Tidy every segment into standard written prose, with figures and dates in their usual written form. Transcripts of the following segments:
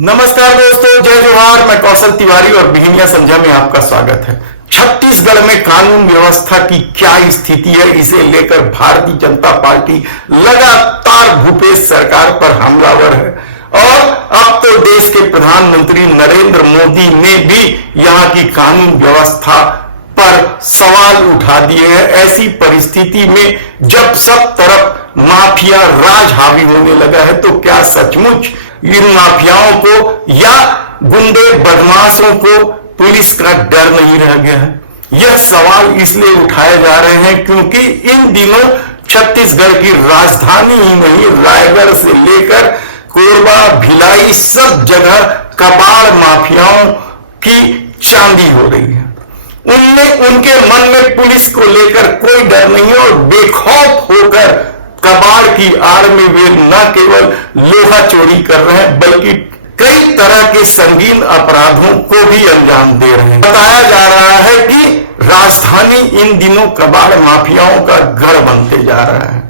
नमस्कार दोस्तों, जय जोहार। मैं कौशल तिवारी और बिहिनिया संध्या में आपका स्वागत है। छत्तीसगढ़ में कानून व्यवस्था की क्या स्थिति है, इसे लेकर भारतीय जनता पार्टी लगातार भूपेश सरकार पर हमलावर है और अब तो देश के प्रधानमंत्री नरेंद्र मोदी ने भी यहां की कानून व्यवस्था पर सवाल उठा दिए हैं। ऐसी परिस्थिति में जब सब तरफ माफिया राज हावी होने लगा है, तो क्या सचमुच इन माफियाओं को या गुंडे बदमाशों को पुलिस का डर नहीं रह गया है? यह सवाल इसलिए उठाए जा रहे हैं क्योंकि इन दिनों छत्तीसगढ़ की राजधानी ही नहीं, रायगढ़ से लेकर कोरबा, भिलाई, सब जगह कबाड़ माफियाओं की चांदी हो रही है। उनके मन में पुलिस को लेकर कोई डर नहीं है और बेखौफ होकर कबाड़ की आड़ में वे न केवल लोहा चोरी कर रहे हैं बल्कि कई तरह के संगीन अपराधों को भी अंजाम दे रहे हैं। बताया जा रहा है कि राजधानी इन दिनों कबाड़ माफियाओं का गढ़ बनते जा रहा है।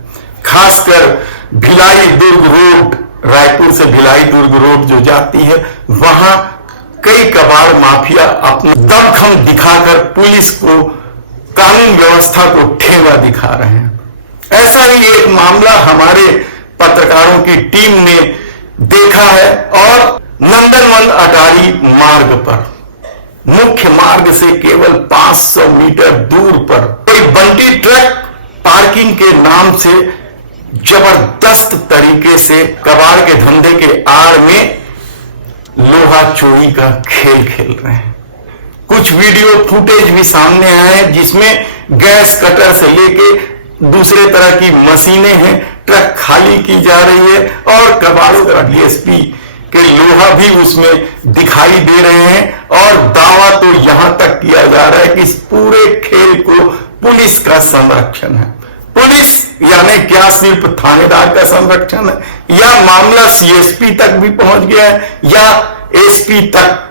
खासकर भिलाई दुर्ग रोड, रायपुर से भिलाई दुर्ग रोड जो जाती है, वहां कई कबाड़ माफिया अपना दमखम दिखाकर पुलिस को, कानून व्यवस्था को ठेंगा दिखा रहे हैं। ऐसा ही एक मामला हमारे पत्रकारों की टीम ने देखा है और नंदनवन अटारी मार्ग पर, मुख्य मार्ग से केवल 500 मीटर दूर पर कोई बंटी ट्रक पार्किंग के नाम से जबरदस्त तरीके से कबाड़ के धंधे के आड़ में लोहा चोरी का खेल खेल रहे हैं। कुछ वीडियो फुटेज भी सामने आए हैं जिसमें गैस कटर से लेके दूसरे तरह की मशीनें हैं, ट्रक खाली की जा रही है और कबाड़ों का डीएसपी के लोहा भी उसमें दिखाई दे रहे हैं। और दावा तो यहां तक किया जा रहा है कि इस पूरे खेल को पुलिस का संरक्षण है। पुलिस यानी क्या सिर्फ थानेदार का संरक्षण है, या मामला सीएसपी तक भी पहुंच गया है या एसपी तक?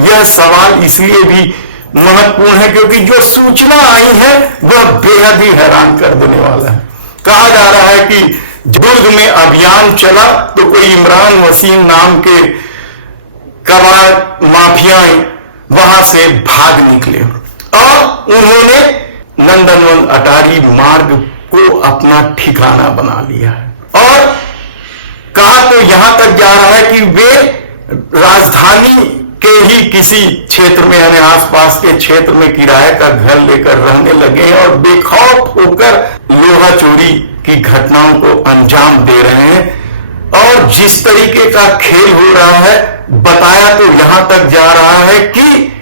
यह सवाल इसलिए भी महत्वपूर्ण है क्योंकि जो सूचना आई है वह बेहद ही हैरान कर देने वाला है। कहा जा रहा है कि दुर्ग में अभियान चला तो कोई इमरान वसीम नाम के कबाड़ माफियाएं वहां से भाग निकले और उन्होंने नंदनवन अटारी मार्ग को अपना ठिकाना बना लिया है। और कहा तो यहां तक जा रहा है कि वे राजधानी के ही किसी क्षेत्र में यानी आसपास के क्षेत्र में किराए का घर लेकर रहने लगे और बेखौफ होकर लोहा चोरी की घटनाओं को अंजाम दे रहे हैं। और जिस तरीके का खेल हो रहा है, बताया तो यहां तक जा रहा है कि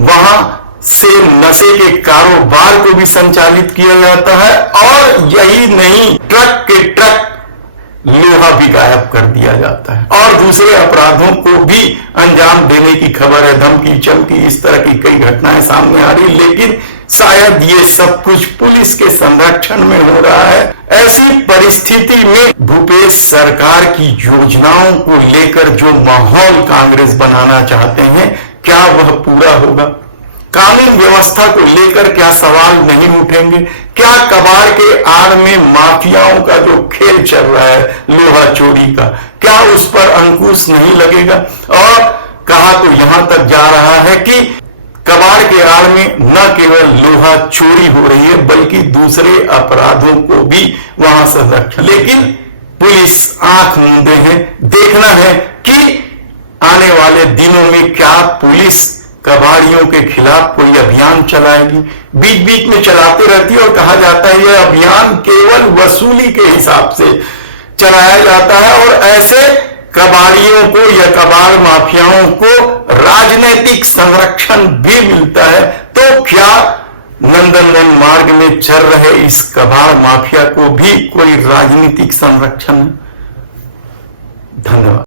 वहां से नशे के कारोबार को भी संचालित किया जाता है और यही नहीं, ट्रक के ट्रक लोहा भी गायब कर दिया जाता है और दूसरे अपराधों को भी अंजाम देने की खबर है। धमकी, चमकी, इस तरह की कई घटनाएं सामने आ रही, लेकिन शायद ये सब कुछ पुलिस के संरक्षण में हो रहा है। ऐसी परिस्थिति में भूपेश सरकार की योजनाओं को लेकर जो माहौल कांग्रेस बनाना चाहते हैं, क्या वह पूरा होगा? कानून व्यवस्था को लेकर क्या सवाल नहीं उठेंगे? क्या कबाड़ के आड़ में माफियाओं का जो खेल चल रहा है लोहा चोरी का, क्या उस पर अंकुश नहीं लगेगा? और कहा तो यहां तक जा रहा है कि कबाड़ के आड़ में न केवल लोहा चोरी हो रही है बल्कि दूसरे अपराधों को भी वहां संरक्षण। लेकिन पुलिस आंख मूंदे हैं। देखना है कि आने वाले दिनों में क्या पुलिस कबाड़ियों के खिलाफ कोई अभियान चलाएगी। बीच बीच में चलाते रहती है और कहा जाता है यह अभियान केवल वसूली के हिसाब से चलाया जाता है और ऐसे कबाड़ियों को या कबाड़ माफियाओं को राजनीतिक संरक्षण भी मिलता है। तो क्या नंदनवन मार्ग में चल रहे इस कबाड़ माफिया को भी कोई राजनीतिक संरक्षण है? धन्यवाद।